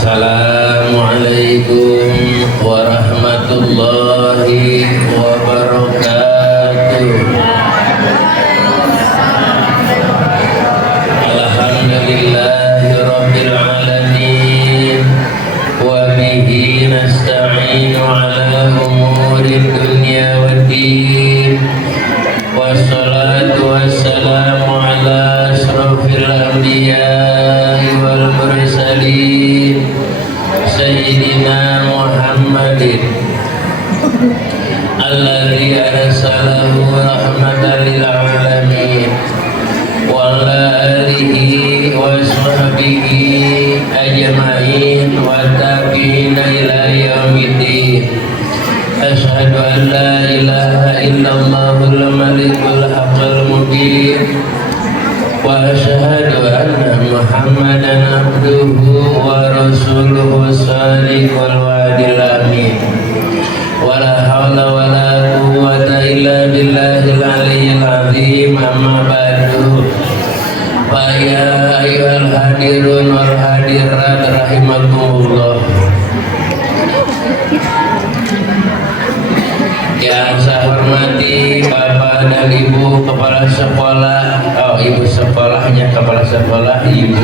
Assalamualaikum warahmatullahi wabarakatuh. Alhamdulillahi rabbil alamin wa bihi nasta'inu ala umurid dunya waddin. Wassalatu wassalamu ala asrafil anbiya'i wal mursalin Sayyidina Muhammadin alladzi arsalahu rahmatan lil alamin wa ala alihi wa sahbihi ajma'in wa tabi'ina ila yaumiddin. Asyhadu an la ilaha illallahul malikul haqqul mubin wa asyhadu anna Muhammadan abduhu wa rasuluhu shadiqul wa'dil amin. Wala haula wala quwwata illa billahil aliyyil azim. Amma ba'du. Fa ya ayyuhal hadirun wal hadirat rahimakumullah. Yang saya hormati Bapak dan Ibu Kepala Sekolah, Ibu sekolahnya Kepala Sekolah, Ibu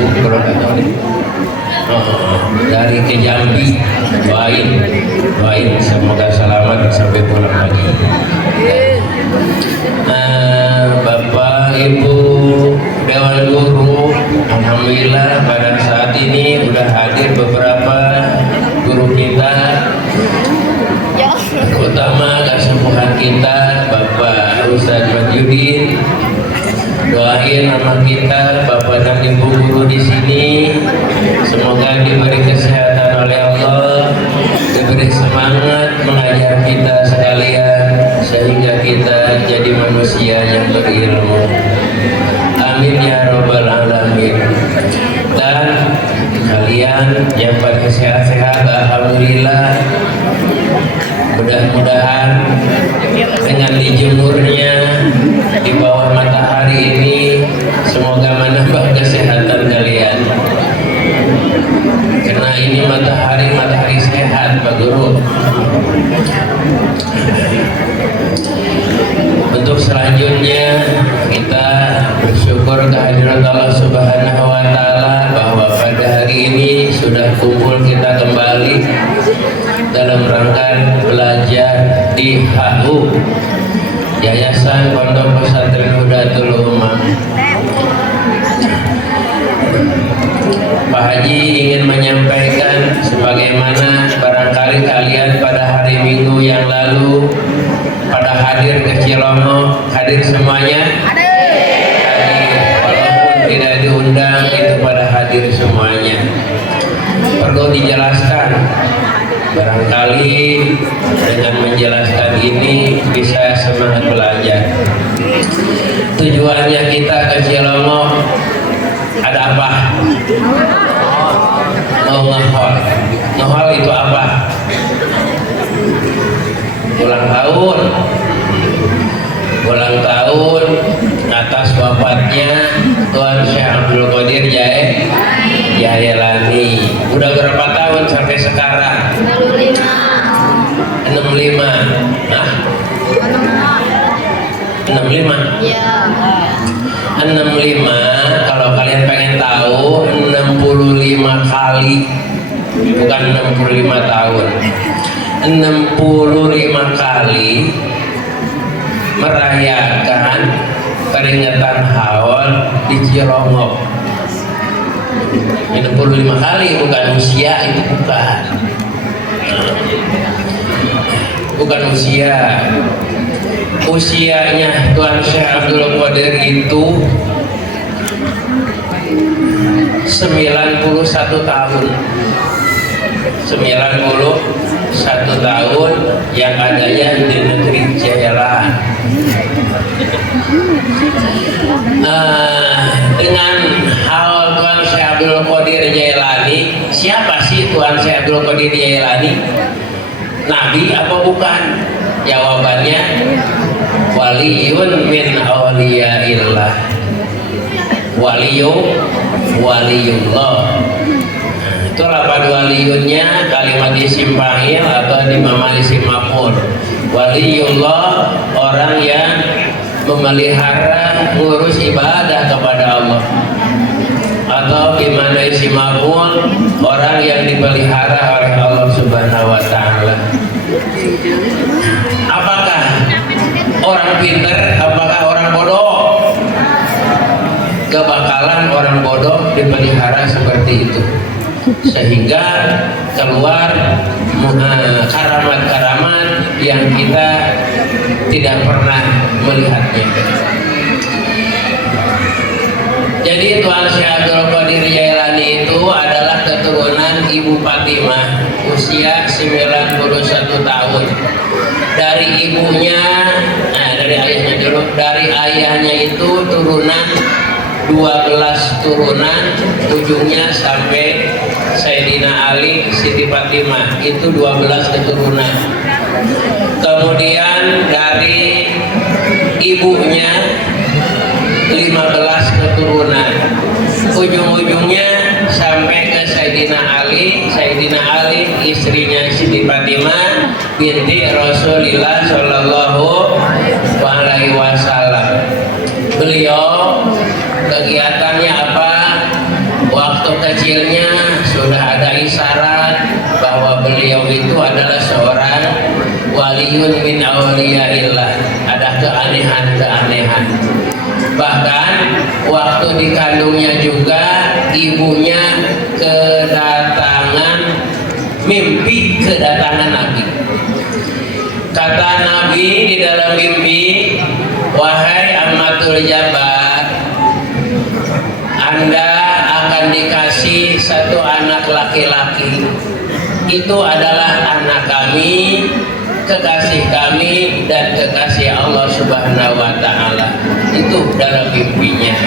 dari Kejambi, doain semoga selamat sampai pulang lagi. Bapak Ibu Dewan Guru, alhamdulillah pada saat ini sudah hadir beberapa guru kita, terutama kesepuhan kita Bapak Ustadz Mahyudin. Doain nama kita Bapak dan Ibu guru di sini, semoga diberi kesehatan oleh Allah, diberi semangat mengajar kita sekalian sehingga kita jadi manusia yang berilmu. Amin ya robbal alamin. Dan kalian yang pada sehat-sehat, alhamdulillah. Mudah-mudahan dengan dijemurnya di bawah matahari ini semoga menambah kesehatan kalian. Karena ini matahari sehat, Pak Guru. Untuk selanjutnya kita bersyukur kehadiran Allah Subhanahu wa taala bahwa pada hari ini sudah kumpul kita kembali dalam rangka belajar di HU Yayasan Pondok Pesantren Hudatul Ummah. Pak Haji ingin menyampaikan sebagaimana barangkali kalian pada hari Minggu yang lalu pada hadir ke Cilomo, hadir semuanya? Hadir, walaupun tidak diundang itu pada hadir semuanya. Perlu dijelaskan, barangkali dengan menjelaskan ini bisa semangat belajar. Tujuannya kita ke Cilomo ada apa? Mau ngehol. Ngehol itu apa? Ulang tahun atas wafatnya Tuan Syekh Abdul Qadir Jailani. Udah berapa tahun sampai sekarang? 65. Hah? 65? Iya. 65, kalau kalian pengen tahu, 65 kali, bukan 65 tahun. 65 kali merayakan peringatan haul di Cirongo. 65 kali, bukan usia, itu bukan usia. Usianya Tuan Syekh Abdul Qadir itu 91 tahun. 91 tahun yang adanya di negeri Jailan. Dengan haul Tuan Syekh Abdul Qadir Jailani, siapa sih Tuan Syekh Abdul Qadir Jailani? Nabi apa bukan? Jawabannya waliyun min awliyaillah. Waliyullah. Itulah waliyunnya kalimat isim fa'il atau di mama isim maf'ul. Waliyullah orang yang memelihara ngurus ibadah kepada Allah, atau di mana isim maf'ul orang yang dipelihara oleh Allah Subhanahu wa taala. Apakah orang pintar, apakah orang bodoh? Kebakalan orang bodoh dipelihara seperti itu, sehingga keluar karamat-karamat yang kita tidak pernah melihatnya. Jadi Tuan Syekh Abdul Qadir Jailani itu adalah keturunan Ibu Fatimah, usia 91 tahun. Dari ibunya, dari ayahnya dulu. Dari ayahnya itu turunan 12 turunan, ujungnya sampai Sayyidina Ali, Siti Fatimah, itu 12 keturunan. Kemudian dari ibunya 15 keturunan, ujung-ujungnya sampai ke Sayyidina Ali. Sayyidina Ali istrinya Siti Fatimah binti Rasulullah Shallallahu Alaihi Wasallam. Beliau kegiatannya apa? Waktu kecilnya sudah ada isyarat bahwa beliau itu adalah seorang waliyun min awliyaillah. Ada keanehan-keanehan. Bahkan waktu dikandungnya juga ibunya kedatangan mimpi kedatangan Nabi. Kata Nabi di dalam mimpi, wahai Ammatul Jabbar, Anda akan dikasih satu anak laki-laki. Itu adalah anak kami, kekasih kami, dan kekasih Allah Subhanahu wa taala. Itu dalam mimpinya.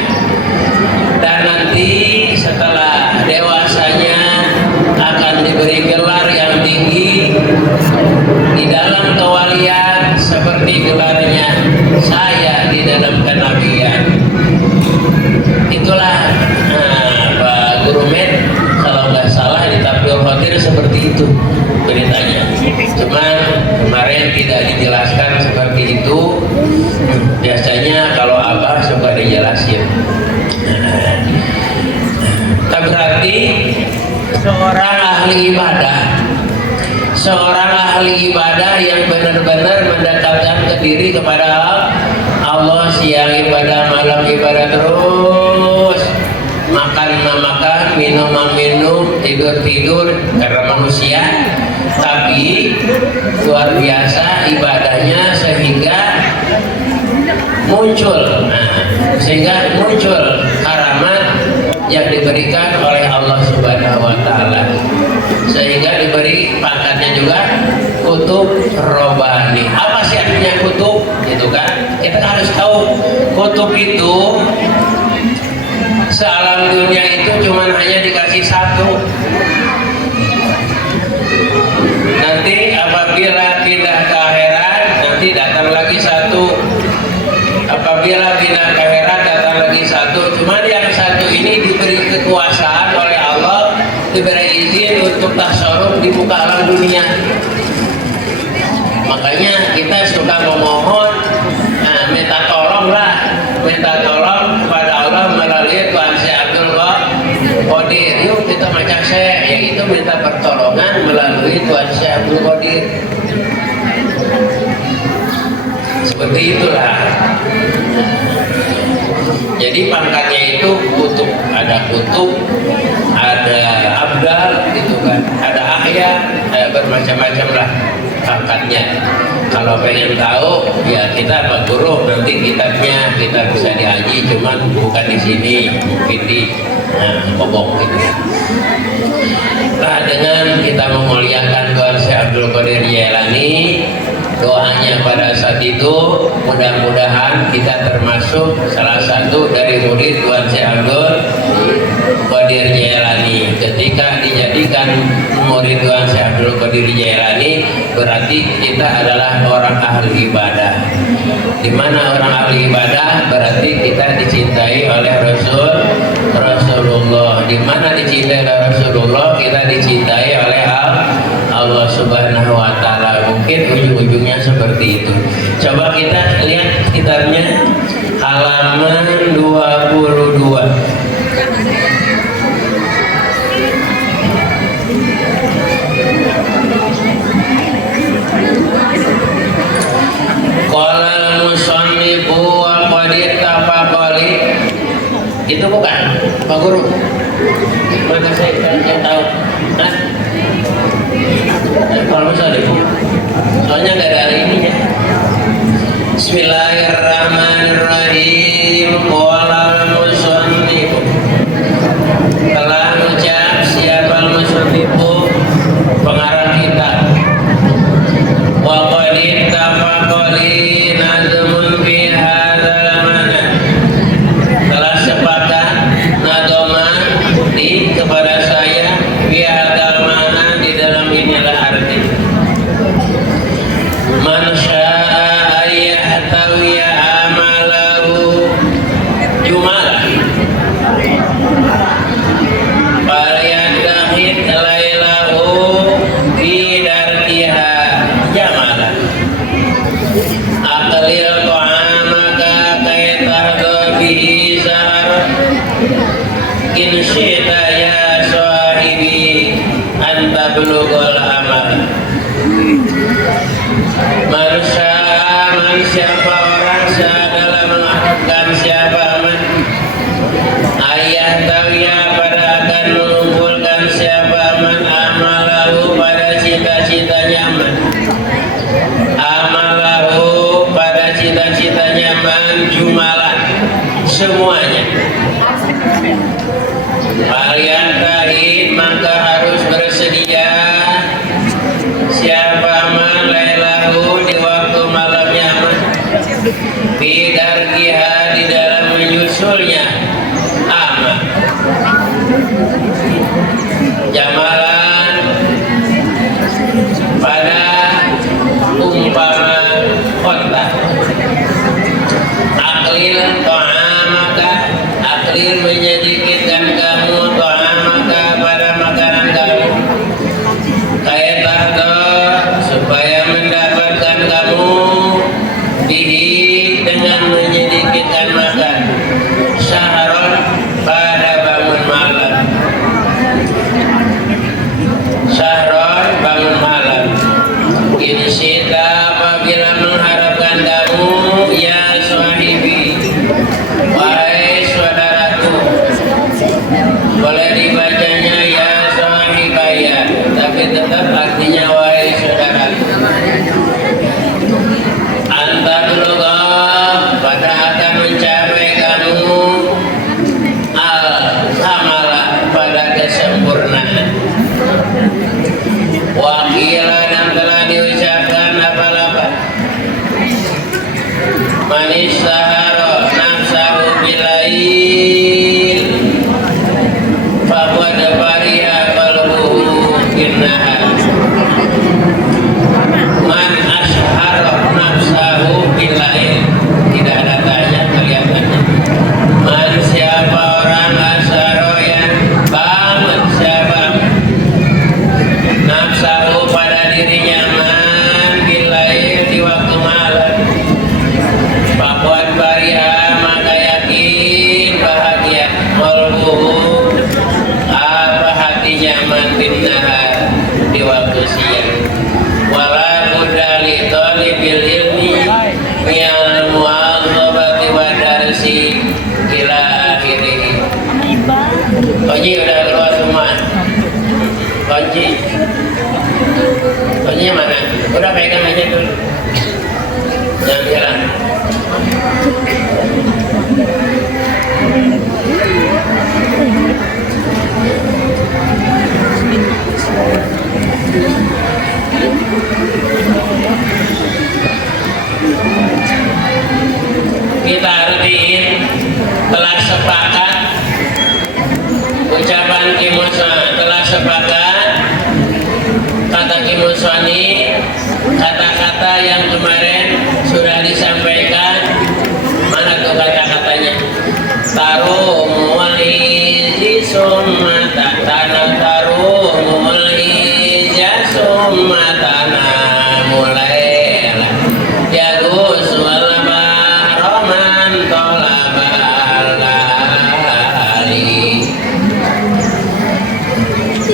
Dan nanti setelah dewasanya akan diberi gelar yang tinggi di dalam kewalian seperti gelarnya saya di dalam kenabian. Itulah Pak Guru Med, kalau nggak salah di Tabligh Khatir seperti itu beritanya. Cuman kemarin tidak dijelaskan seperti itu. Biasanya kalau Abah suka dijelasin. Tak berarti seorang ahli ibadah yang benar-benar mendekatkan ke diri kepada Allah, siang ibadah, malam ibadah terus, makan makan, minum, tidur karena manusia, tapi luar biasa ibadahnya sehingga muncul karamat yang diberikan oleh Allah Subhanahu wa taala, sehingga diberi pangkatnya juga kutub robani. Apa sih artinya kutub? Gitu kan? Kita harus tahu kutub itu sealam dunia itu cuma hanya dikasih satu. Nanti apabila pindah ke akhirat, nanti datang lagi satu. Apabila pindah ke akhirat datang lagi satu. Cuma yang satu ini diberi kekuasaan oleh Allah, diberi izin untuk tasarruf di muka alam dunia. Makanya kita suka memohon, minta tolong kepada Allah melalui Tuan Syekh Abdul Qadir. Yuk kita baca Syekh, yaitu minta pertolongan melalui Tuan Syekh Abdul Qadir. Seperti itulah. Jadi pangkatnya itu kutub, ada abdal, gitu kan, ada ahya, bermacam-macam lah pangkatnya. Kalau pengen tahu, ya kita Pak Guru nanti kitabnya kita bisa diaji, cuman bukan di sini, mungkin di Bobok gitu. Nah, dengan kita memuliakan Tuan Syekh Abdul Qadir Jailani, doanya pada saat itu mudah-mudahan kita termasuk salah satu dari murid Tuan Syekh Abdul Qadir Jailani ketika dijadikan murid Syekh Abdul Qadir Jailani, berarti kita adalah orang ahli ibadah. Di mana orang ahli ibadah berarti kita dicintai oleh Rasulullah. Di mana dicintai oleh Rasulullah, kita dicintai oleh Allah Subhanahu wa taala. Mungkin ujung-ujungnya seperti itu. Coba kita lihat kitabnya halaman 22. Qala musannifu wa qad tafaqali. Itu bukan Pak Guru. Mana saya yang tahu? Nah, kalau musannifu soalnya nggak ada ininya. Bismillahirrahmanirrahim. Qala musannifu. Telah ucap siapa musannifu, pengarang kitab. Wa qad tafaqali nazmun fi hadzal mana. Telah sepakat nadoman di kepada saya fi hadzal mana, di dalam inilah arti. Man syaa ayyahtawiya amalahu jumalah falyattahid lailahu fi darkiha jamalah. Aqlil ta'amaka kaitahdo bihi zahar in syita ya sahibi anta bulughul amal. Man siapa orang dalam mengharapkan siapa man ayah tawiyah pada akan mengumpulkan siapa man amalahu pada cita-citanya man, amalahu pada cita-citanya man jumalan semuanya. Falyantahi, maka harus bersedia siapa man lailahu di waktu malamnya man bidarkiha, di dalam menyusulnya amal jamalan pada umpama kota. Aklil ta'amaka, aklil menyedikitkan kamu ta'amaka pada makanan kamu, kaitahdo supaya mendapatkan kamu bihi dengan menyedikitkan makan, syaharon pada bangun malam, syaharon bangun malam. Ini sita apabila mengharapkan kamu ya sahibi, wahai saudaraku. Boleh dibacanya ya sahibaya, tapi tetap artinya wahai saudaraku. Antar logo pada akan mencapai kamu al-kamala pada kesempurnaan. Wakila dan telah diucapkan apa-apa. Manis saharo nafsahu bilail fahuwa dafariha qalbuhu binnahar. Man ashharo nafsahu bilail, tidak ada tanya, kelihatannya. Man siapa orang asharo yang bangun siapa nafsahu pada dirinya man bilail di waktu malam, fahuwa dafariha, maka yakin bahagia qalbuhu apa hatinya man binnahar di waktu siang. Wala budali talibil ilmi minal mu'adzabati wa darsi ila akhirih. Kunci udah keluar semua. Kunci kuncinya mana? Udah pegang aja dulu, jangan jalan. Kita artiin telah sepakat, ucapan Ki Musa telah sepakat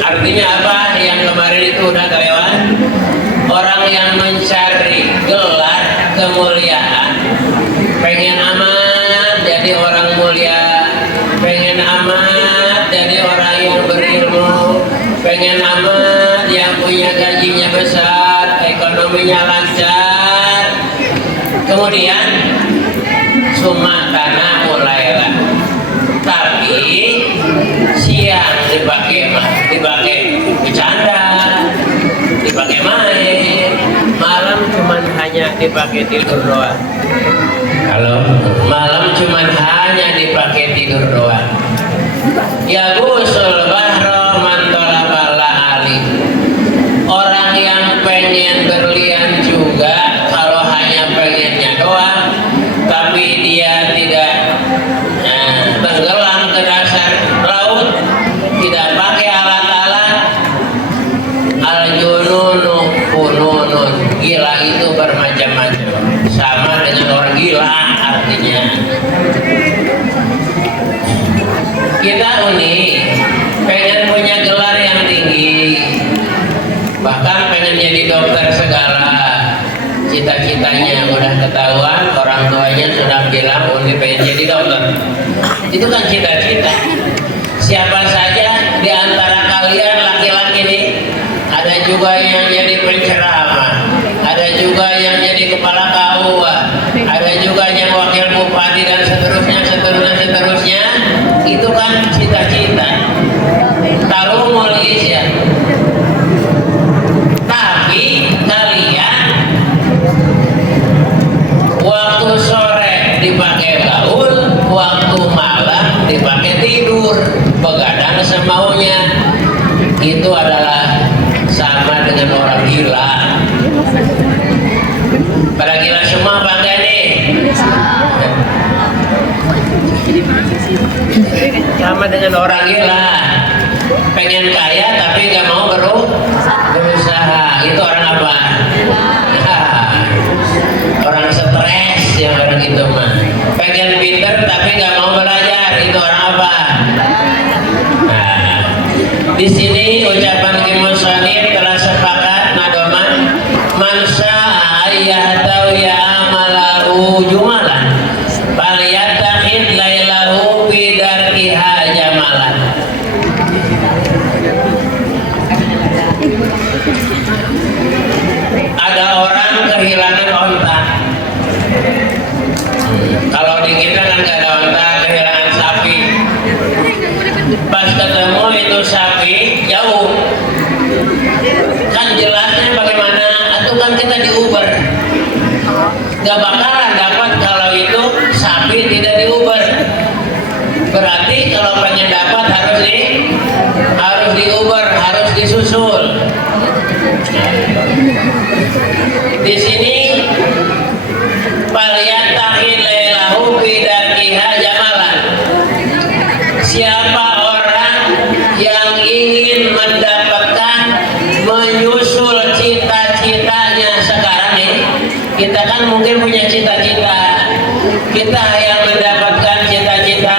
Artinya apa? Yang kemarin itu udah kelewat. Orang yang mencari gelar kemuliaan, pengen amat jadi orang mulia, pengen amat jadi orang yang berilmu, pengen amat yang punya gajinya besar, ekonominya lancar. Kemudian sumatana mulailah, tapi siang dipakai bercanda, dipakai main, malam cuman hanya dipakai tidur doang. Kalau malam cuman hanya dipakai tidur doang. Ya gusul bahro mantolabala ali. Orang yang pengen berlian juga, kalau hanya pengennya doang, tapi dia tidak tenggelam ke dasar laut, tidak pakai alat-alat, al-jununu fununun. Gila itu bermacam-macam, sama dengan orang gila artinya. Kita unik, pengen punya gelar yang tinggi, bahkan pengen jadi dokter segala. Cita-citanya udah ketahuan, orang tuanya sudah bilang Uni pengen jadi dokter. Itu kan cita-cita. Siapa saja di antara kalian laki-laki nih, ada juga yang jadi penceramah, ada juga yang jadi kepala KUA, ada juga yang wakil bupati dan seterusnya. Itu kan cita-cita. Tarumul isya. Tapi kalian waktu sore dipakai gaul, waktu malam dipakai tidur, begadang semaunya. Itu adalah sama dengan orang gila. Para gila semua pakai nih. Sama dengan orang gila, pengen kaya tapi nggak mau berusaha. Itu orang apa? Orang stres yang orang itu mah. Pengen pinter tapi nggak mau belajar. Itu orang apa? Nah, di sini ucapan Kimusonib telah sepakat nadoman mansa ayah tahu ya amalahu jumalan falyattakhid lailahu fi darkiha jamalan. Ada orang kehilangan onta. Kalau di kita kan nggak ada onta, kehilangan sapi. Pas ketemu itu sapi jauh, kan jelasnya bagaimana? Atau kan kita di Uber, nggak bakalan dapat kalau itu sapi tidak di Uber. Berarti kalau pengen dapat harus di Uber, harus disusul. Di sini falyattakhid lailahu fi darkiha jamalan. Siapa orang yang ingin mendapatkan, menyusul cita-citanya sekarang nih, kita kan mungkin punya cita-cita, kita yang mendapatkan cita-cita,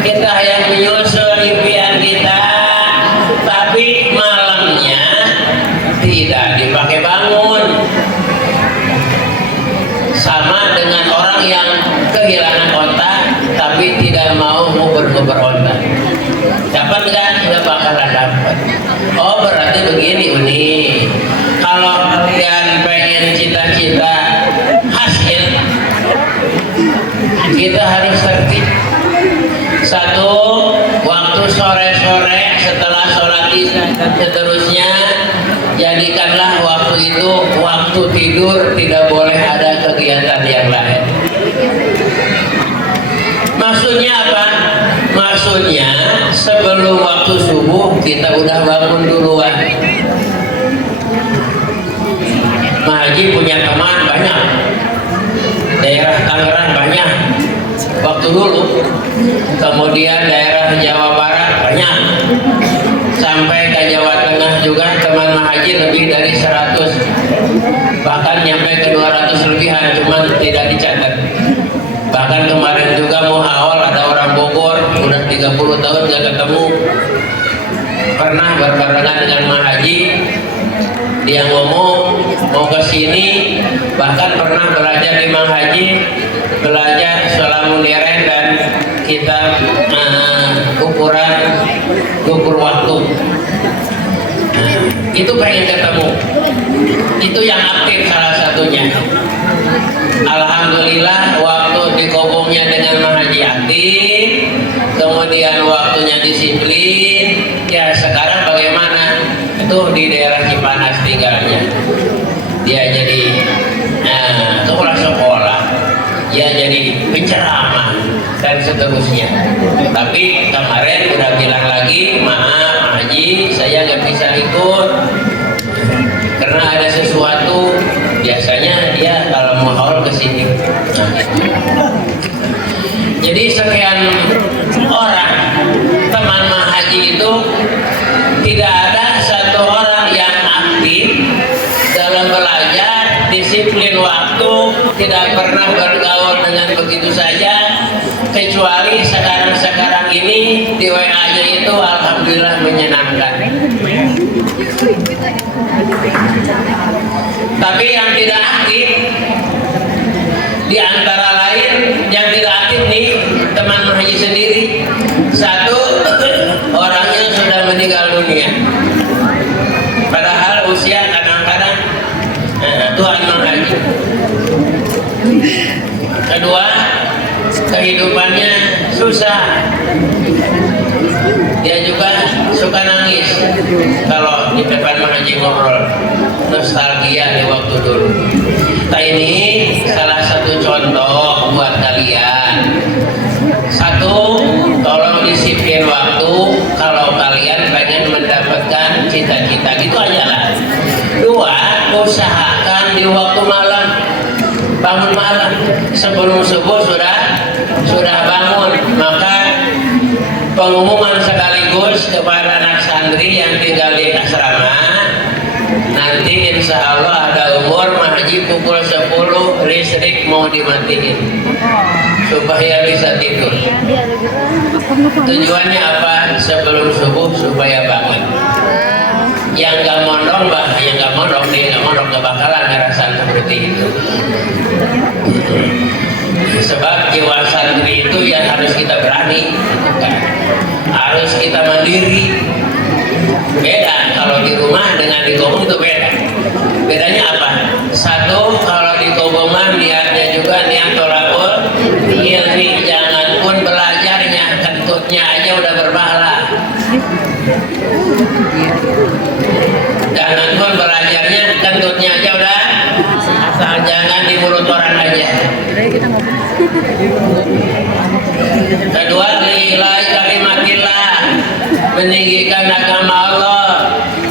kita yang menyusul impian kita, tapi malamnya tidak dipakai bangun. Sama dengan orang yang kehilangan onta tapi tidak mau nguber-nguber onta. Dapat nggak? Nggak bakalan dapat. Oh berarti begini Uni, kalau kalian pengen cita-cita hasil, kita harus tertib. Satu, waktu sore-sore setelah sholat isya dan seterusnya, jadikanlah waktu itu waktu tidur, tidak boleh ada kegiatan yang lain. Maksudnya apa? Maksudnya sebelum waktu subuh kita udah bangun duluan. Mahaji punya teman banyak, daerah Tangerang banyak waktu dulu, kemudian daerah Jawa Barat banyak, sampai ke Jawa Tengah juga teman Mahaji lebih dari 100, bahkan nyampe ke 200 lebihan, cuman tidak dicatat. Bahkan kemarin juga muhawal ada orang Bogor udah 30 tahun gak ketemu, pernah pernah berbarengan dengan Mang Haji. Dia ngomong mau ke sini, bahkan pernah belajar di Mang Haji, belajar Sholamuniren dan kitab ukur waktu. Itu pengen ketemu. Itu yang aktif salah satunya. Alhamdulillah waktu di Kobongnya dengan Mang Haji aktif, kemudian waktunya disiplin. Ya sekarang bagaimana? Itu di daerah Cipanas tinggalnya. Dia jadi kepala sekolah, dia jadi penceramah dan seterusnya. Tapi kemarin udah bilang lagi, maaf Haji, saya nggak bisa ikut karena ada sesuatu. Biasanya dia kalau mau haul ke sini. Nah, gitu. Jadi sekian orang teman Mang Haji itu tidak ada satu orang yang aktif dalam belajar, disiplin waktu, tidak pernah bergaul dengan begitu saja, kecuali sekarang ini di WA-nya itu alhamdulillah menyenangkan. Tapi yang tidak aktif di antara lain, yang tidak aktif nih teman Mang Haji sendiri, satu orangnya sudah meninggal dunia, padahal usia kadang-kadang Tuhan Mang Haji. Kedua, kehidupannya susah, dia juga suka nangis kalau di depan Mang Haji ngobrol, nostalgia di waktu dulu. Nah ini salah satu contoh buat kalian. Satu, tolong disiplin waktu kalau kalian pengen mendapatkan cita-cita, gitu aja lah. Dua, usahakan di waktu malam, bangun malam sebelum subuh sudah bangun. Maka pengumuman sekaligus kepada anak santri yang tinggal di asrama, nanti insya Allah ada umur Mang Haji pukul 10 listrik mau dimatiin supaya bisa tidur. Tujuannya apa? Sebelum subuh supaya bangun. Yang gak mondong bah, yang gak mondong, dia gak mondong, gak bakalan ngerasain seperti itu. Sebab jiwa santri itu yang harus kita berani, harus kita mandiri. Beda kalau di rumah dengan di Kobong itu beda. Bedanya apa? Satu, kalau di Kobong niatnya juga niat tolakul ilmi, jangan pun belajarnya, kentutnya aja udah berpahala. Jangan pun belajarnya, kentutnya aja udah, asal jangan di mulut orang aja. Kedua, lillahi kalimatillah, meninggikan agama Allah.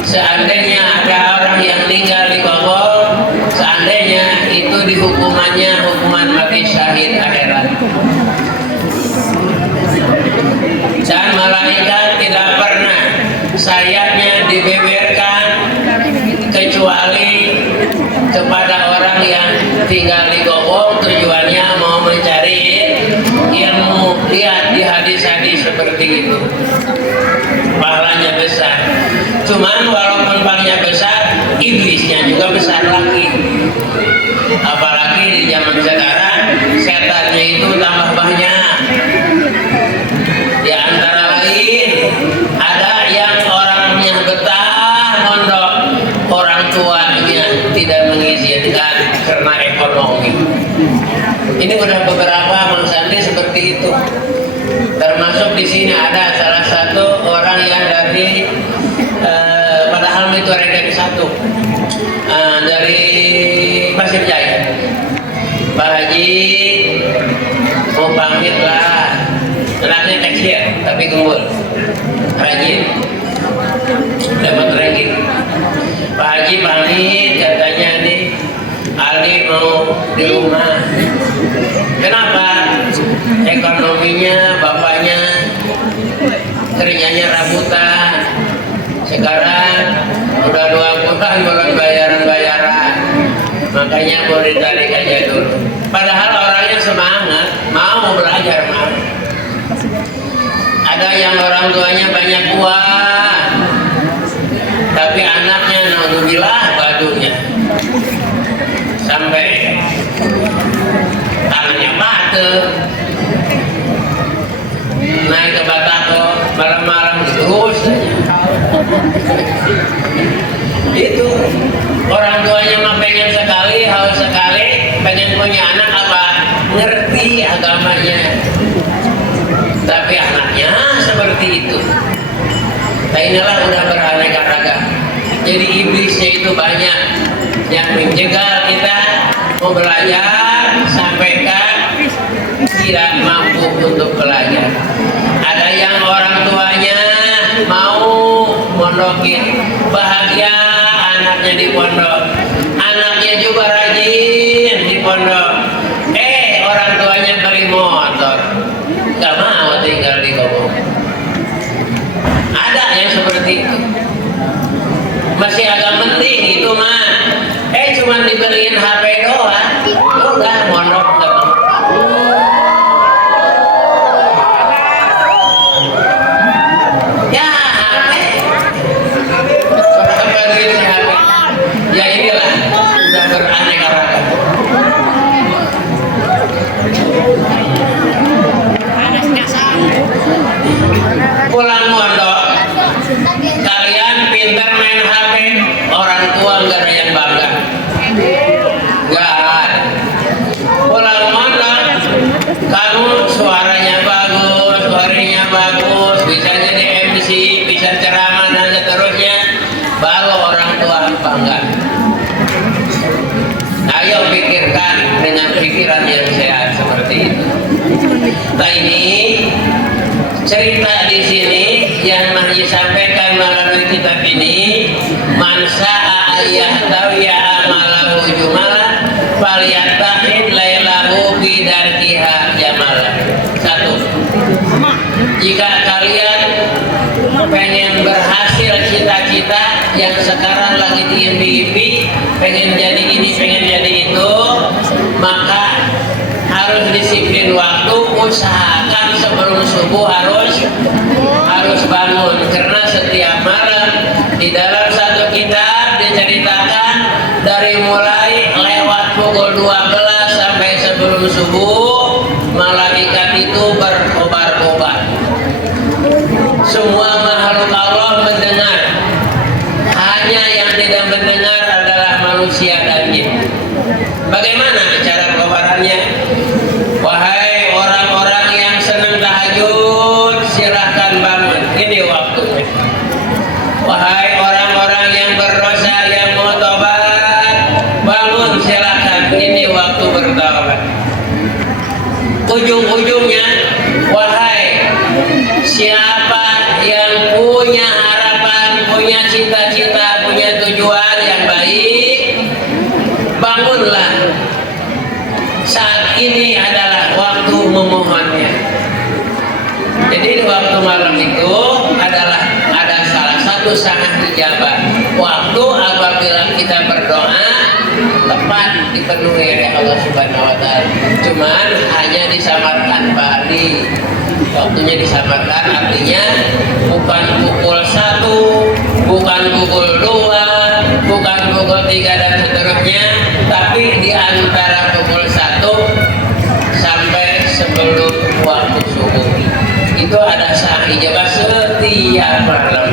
Seandainya ada orang yang meninggal di Kobong, seandainya itu dihukumannya hukuman mati syahid akhirat. Dan malaikat tidak pernah sayapnya dibeberkan kecuali kepada orang yang tinggal di Kobong, tujuannya mau mencari ilmu. Lihat di hadis-hadis seperti itu, pahalanya besar. Cuman walaupun pahalanya besar, iblisnya juga besar lagi. Apalagi di zaman sekarang, setannya itu tambah banyak. Di antara lain, ada yang orangnya betah mondok, orang tuanya tidak mengizinkan karena ekonomi. Ini udah beberapa Mang Sandi seperti itu. Termasuk di sini ada salah satu orang yang dari padahal itu Reden 1 dari Pasir Jaya. Pak Haji mau pamit lah, anaknya kecil tapi gembul, rajin, dapat ranking. Pak Haji pamit, katanya nih Ali mau di rumah. Kenapa? Ekonominya bapaknya kerjanya rambutan, sekarang udah 2 bulan belum bayaran, makanya mau ditarik aja dulu. Padahal orangnya semangat, mau belajar, mau. Ada yang orang tuanya banyak uang, Itu orang tuanya mah pengen sekali, haus sekali, pengen punya anak apa? Ngerti agamanya. Tapi anaknya seperti itu. Nah inilah udah beraneka ragam. Jadi iblisnya itu banyak yang menjegal kita mau belajar sampai kan tidak mampu untuk belajar. Ada yang orang tuanya mau mondokin, bahagia anaknya di pondok, anaknya juga rajin di pondok. Orang tuanya beli motor, gak mau tinggal di kampung. Ada yang seperti itu, masih agak penting itu mah. Cuma dibeliin HP doang, udah mondok gak mau. Ya HP, berapa duit HP? Ya inilah, udah beraneka ragam. Pulang mondok, kalian pintar main HP, orang tua nggak ada yang bangga. Nggak ada. Pulang mondok, kamu suaranya bagus, bisa jadi MC, bisa ceramah dan seterusnya, baru orang tua bangga. Ayo pikirkan dengan pikiran yang sehat seperti itu. Nah ini cerita di sini yang disampaikan melalui kitab ini, man sa'a ayyahtawiya amalahu jumalan falyattaqid lailahu bidarkiha jamalan. Satu, jika kalian pengen berhasil cita-cita yang sekarang lagi diimpi-impi, pengen jadi ini, pengen jadi itu, maka harus disiplin waktu, usahakan sebelum subuh harus bangun, karena setiap malam di dalam satu kitab diceritakan dari mulai lewat pukul 12 sampai sebelum subuh malaikat itu berkobar-kobar. Semua makhluk Allah mendengar, hanya yang tidak mendengar adalah manusia dan jin. Bagaimana cara kobarannya? Wahai orang-orang yang senang tahajud, silahkan bangun, ini waktunya. Wahai orang-orang yang berdosa, yang mau tobat, bangun silahkan, ini waktu bertobat. Ujung-ujungnya, wahai siapa yang punya harapan, punya cita-cita, punya tujuan yang baik, bangunlah. Saat ini adalah waktu memohonnya. Jadi di waktu malam itu ada salah satu sangat ijabah. Waktu apabila kita berdoa tepat dipenuhi oleh Allah Subhanahu Wa Taala. Cuman hanya disamarkan Bali. Waktunya disamarkan, artinya bukan pukul 1, bukan pukul 2, bukan pukul 3 dan seterusnya, tapi di antara pukul 1 sampai sebelum waktu subuh. Itu ada saat ijabah setiap malam.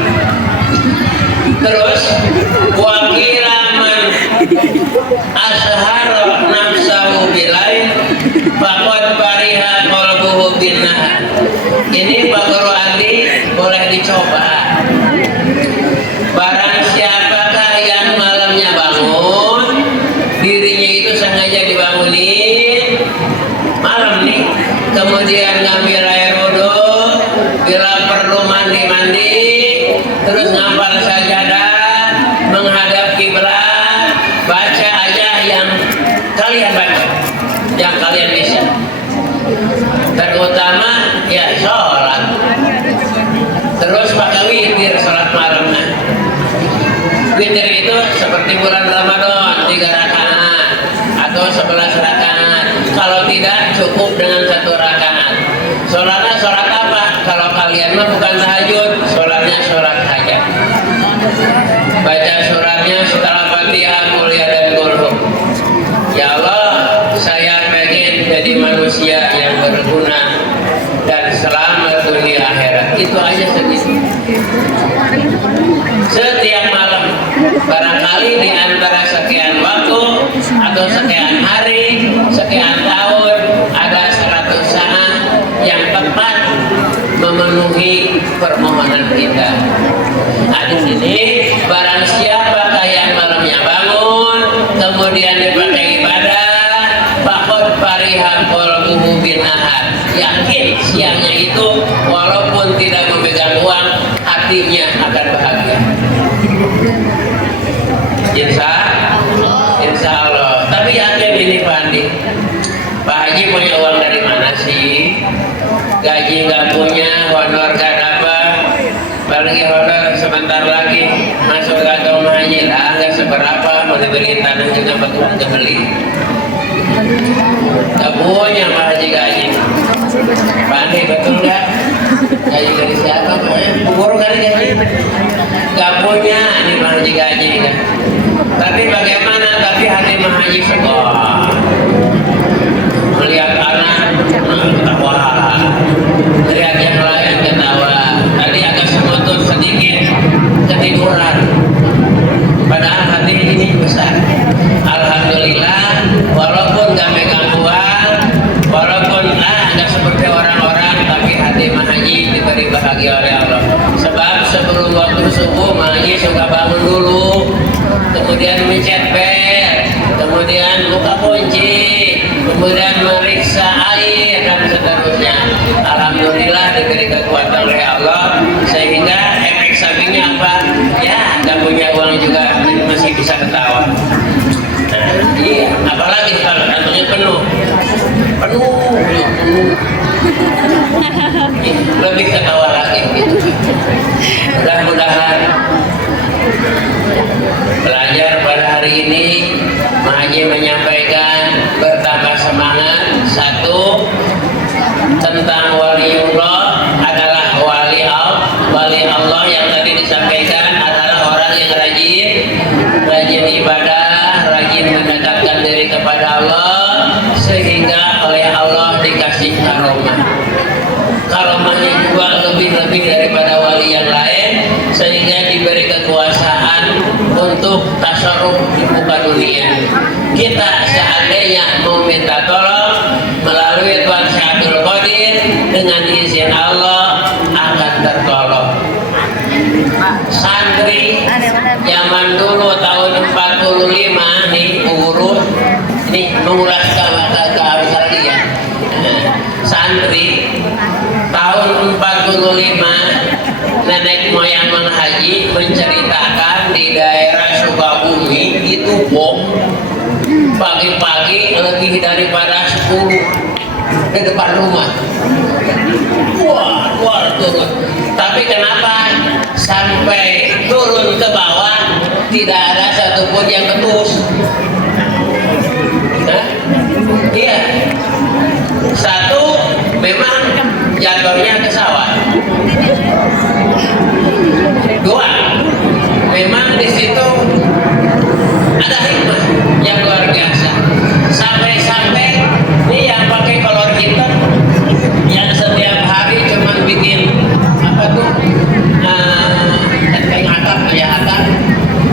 Terus wakilaman ashara nafsahu bilail faqad fariha qalbuhu binnahar. Ini Pak Guru Andi boleh dicoba. Barang siapakah yang malamnya bangun, dirinya itu sengaja dibangunin malam nih, kemudian ngambil air wudhu, bila perlu mandi-mandi, terus ngapal sajadah, menghadap kiblat, baca aja yang kalian baca, yang kalian bisa. Terutama ya sholat, terus pakai witir sholat malamnya. Witir itu seperti bulan Ramadan 3 rakaat atau 11 rakaat. Kalau tidak cukup dengan 1 rakaat. Sholatnya sholat apa? Kalau kalian mah bukan tahajud, sholatnya sholat hajat. Baca suratnya setelah Fatihah, mulia dan Qul. Ya Allah, saya pengen jadi manusia yang berguna dan selamat dunia akhirat. Itu aja sedikit. Setiap malam Barangkali di antara sekian waktu atau sekian hari, sekian tahun ada 100 saat yang tepat memenuhi permohonan kita. Nah, di sini barang siapa yang malamnya bangun kemudian dipakai ibadah, faqad fariha qalbuhu bin nahar. Yakin siangnya itu walaupun tidak memegang uang, hatinya akan bahagia. Insya Allah. Tapi yakin ini Pak Andi, Pak Haji punya uang dari mana sih? Gaji nggak punya, honor nggak dapat, apalagi honor sebentar lagi masuk kantong haji lah, nggak seberapa, mau dibeli tanah juga batuan kebeli. Nggak punya Pak Haji gaji. Pak Andi betul nggak? Gaji dari siapa Pak? Guru kali gaji? Nggak punya, ini Pak Haji gaji kan? Tapi bagaimana? Tapi hati Pak Haji sekolah. Melihat anak ketawa, melihat yang lain ketawa. Tadi agak semutut sedikit, ketiduran. Padahal hati ini besar. Alhamdulillah, walaupun gak megang uang, walaupun gak seperti orang-orang, tapi hati Mahaji diberi bahagia oleh Allah. Sebab sebelum waktu subuh, Mahaji suka bangun dulu, kemudian mencet bel, kemudian buka kunci, kemudian meriksa air dan seterusnya. Alhamdulillah diberi kekuatan oleh Allah sehingga efek sampingnya apa? Ya, gak punya uang juga masih bisa ketawa. Nah, iya, apalagi kalau kantongnya penuh, lebih ketawa lagi. Mudah-mudahan belajar pada hari ini Mahaji menyampaikan bertambah semangat. Satu, tentang waliullah adalah wali Allah yang tadi disampaikan adalah orang yang rajin ibadah, rajin mendekatkan diri kepada Allah sehingga oleh Allah dikasih karomah. Karomahnya juga lebih daripada wali yang lain sehingga diberi kekuasaan untuk tasarruf di muka dunia. Kita seandainya mau minta tolong melalui Tuhan Syaikhul Qadir, dengan izin Allah akan tertolong. Santri zaman dulu tahun 45 nih urut ini mengulas ke Australia. Santri tahun 45 nenek moyang Mang Haji menceritakan di daerah Sukabumi itu bom pagi-pagi lebih daripada 10 di depan rumah. Wah turun. Tapi kenapa sampai turun ke bawah tidak ada satupun yang ketus? Iya. Satu, memang jatuhnya ke sawah. Dua, memang di situ ada hikmah yang luar biasa. Sampai-sampai ini yang pakai kolor hitam, yang setiap hari cuma bikin apa tuh, centeng atap kayak atap.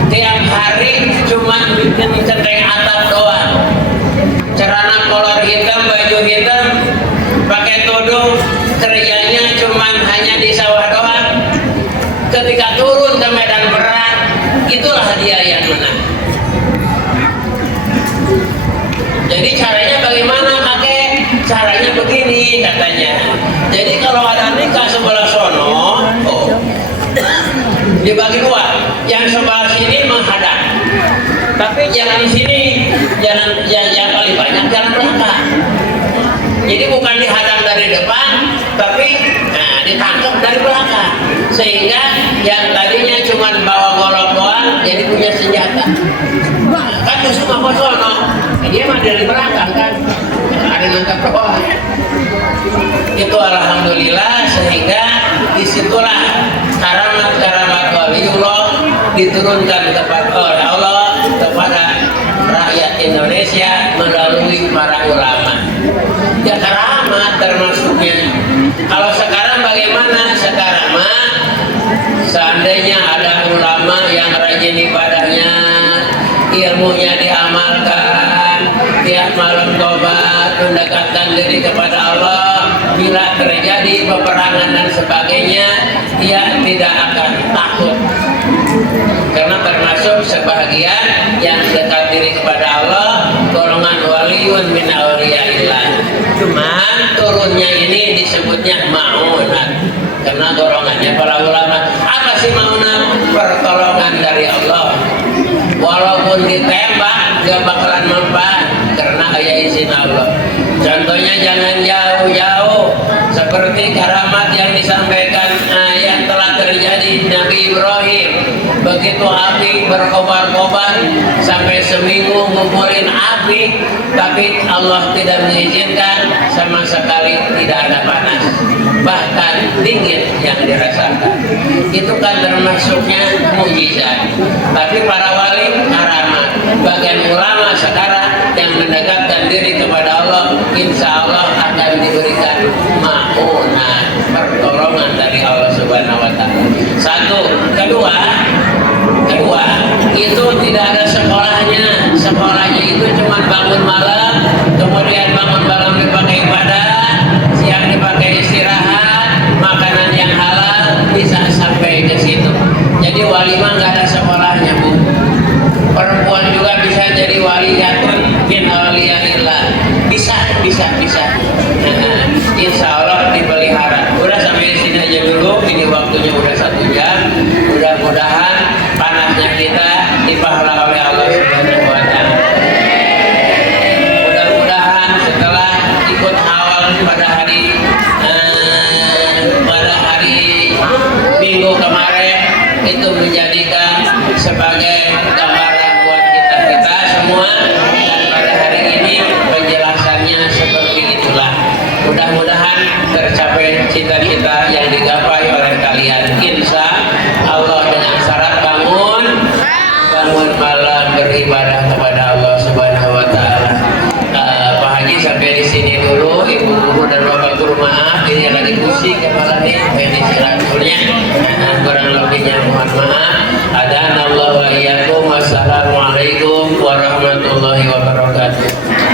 Tiap hari cuma bikin centeng atap doang. Celana kolor hitam, baju hitam, pakai tudung, kerjanya cuma hanya di sawah doang. Ketika turun ke medan perang, itulah dia yang menang. Jadi caranya bagaimana pakai? Caranya begini katanya. Jadi kalau ada nikah sebelah sono, dibagi dua. Yang sebelah sini menghadap, tapi jangan di sini, jangan yang paling banyak jangan belakang. Jadi bukan dihadang dari depan, tapi ditangkap dari belakang. Sehingga yang tadinya cuma bawa golok doang, jadi punya senjata. Kan justru mau sono, dia mah dari belakang kan, ada nangkap doang. Itu alhamdulillah, sehingga disitulah karamat waliullah diturunkan kepada Allah kepada rakyat Indonesia melalui para ulama. Ya karamat termasuknya. Kalau sekarang bagaimana? Sekarang mah Seandainya ada ulama yang rajin ibadahnya, ilmunya diamalkan, tiap malam tobat, mendekatkan diri kepada Allah, bila terjadi peperangan dan sebagainya, dia tidak akan takut. Karena termasuk sebahagian yang dekat diri kepada Allah, golongan waliyun min awliyaillah. Cuman turunnya ini disebutnya ma'unat, karena golongannya para ulama. Apa sih ma'unat? Pertolongan dari Allah. Walaupun ditembak gak bakalan mempan karena ayat izin Allah. Contohnya jangan jauh-jauh, seperti karamat yang disampaikan yang telah terjadi Nabi Ibrahim. Begitu api berkobar-kobar sampai seminggu ngumpulin api, tapi Allah tidak mengizinkan, sama sekali tidak ada panas, bahkan dingin yang dirasakan. Itu kan termasuknya mujizat. Tapi para wali karamat. Bagian ulama sekarang yang mendekatkan diri kepada Allah, insya Allah akan diberikan ma'unat, pertolongan dari Allah Subhanahu wa Ta'ala. Satu. Kedua, itu tidak ada sekolahnya. Sekolahnya itu cuma bangun malam, kemudian bangun malam dipakai ibadah, siang dipakai istirahat, makanan yang halal, bisa sampai ke situ. Jadi wali mah nggak ada sekolahnya, Bu. Perempuan juga bisa jadi waliyatun min awliyaillah. Bisa. Insya Allah dipelihara. Udah sampai di sini aja dulu. Ini waktunya udah 1 jam. Mudah-mudahan panasnya kita dipahala oleh Allah Subhanahu wa Ta'ala. Mudah-mudahan setelah ikut awal pada hari Minggu kemarin, itu menjadikan sebagai gambaran buat kita semua, dan pada hari ini penjelasannya seperti itulah. Mudah-mudahan tercapai cita-cita yang digapai oleh kalian, insya Allah, dengan syarat bangun malam beribadah kepada Allah Subhanahu wa Ta'ala. Pak Haji sampai di sini dulu. Ibu guru dan bapak guru, maaf, ini lagi pusing kepala nih, pengen istirahatnya. Kurang lebihnya mohon maaf. Adhan Allah wa iyyakum. Wassalamualaikum warahmatullahi wabarakatuh.